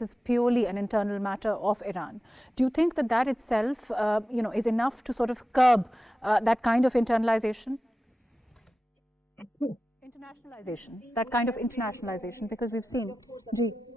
is purely an internal matter of Iran. Do you think that that itself, is enough to sort of curb that kind of internalization? That kind of internationalization, because we've seen.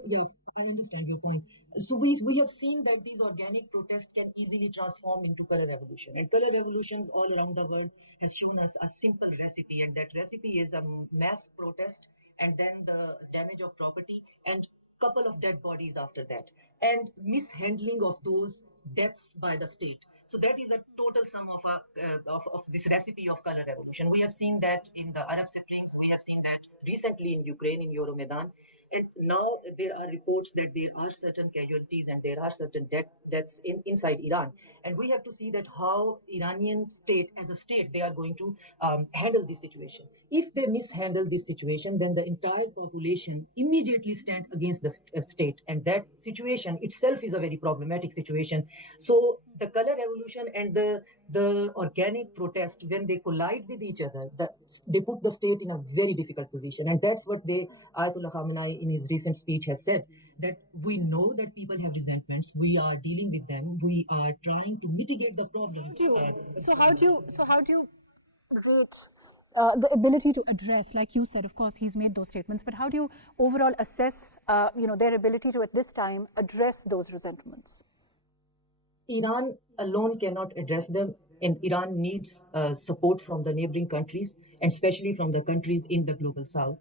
Yeah, I understand your point. So we have seen that these organic protests can easily transform into color revolution, and color revolutions all around the world has shown us a simple recipe, and that recipe is a mass protest, and then the damage of property, and couple of dead bodies after that, and mishandling of those deaths by the state. So that is a total sum of of this recipe of color revolution. We have seen that in the Arab Springs. We have seen that recently in Ukraine, in Euromaidan. And now there are reports that there are certain casualties and there are certain deaths inside Iran. And we have to see that how Iranian state, as a state, they are going to handle this situation. If they mishandle this situation, then the entire population immediately stand against the state. And that situation itself is a very problematic situation. So the color revolution and the organic protest, when they collide with each other, they put the state in a very difficult position. And that's what Ayatollah Khamenei in his recent speech has said, that we know that people have resentments. We are dealing with them. We are trying to mitigate the problems. So how do you rate the ability to address, like you said, of course, he's made those statements, but how do you overall assess, their ability to, at this time, address those resentments? Iran alone cannot address them, and Iran needs support from the neighboring countries, and especially from the countries in the global south.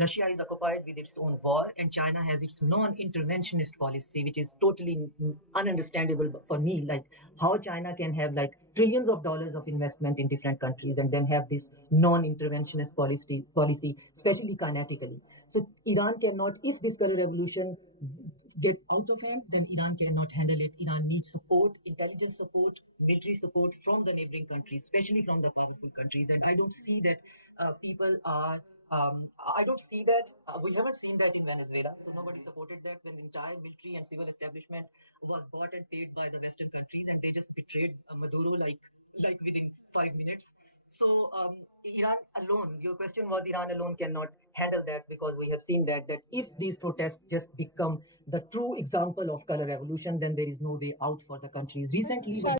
Russia is occupied with its own war, and China has its non-interventionist policy, which is totally ununderstandable for me. Like how China can have like trillions of dollars of investment in different countries and then have this non-interventionist policy, especially kinetically. So Iran cannot, if this color revolution get out of hand, then Iran cannot handle it. Iran needs support, intelligence support, military support from the neighboring countries, especially from the powerful countries. And I don't see that people are. I don't see that. We haven't seen that in Venezuela. So nobody supported that when the entire military and civil establishment was bought and paid by the Western countries, and they just betrayed Maduro like within 5 minutes. So Iran alone, your question was Iran alone cannot handle that, because we have seen that if these protests just become the true example of color revolution, then there is no way out for the countries. Recently,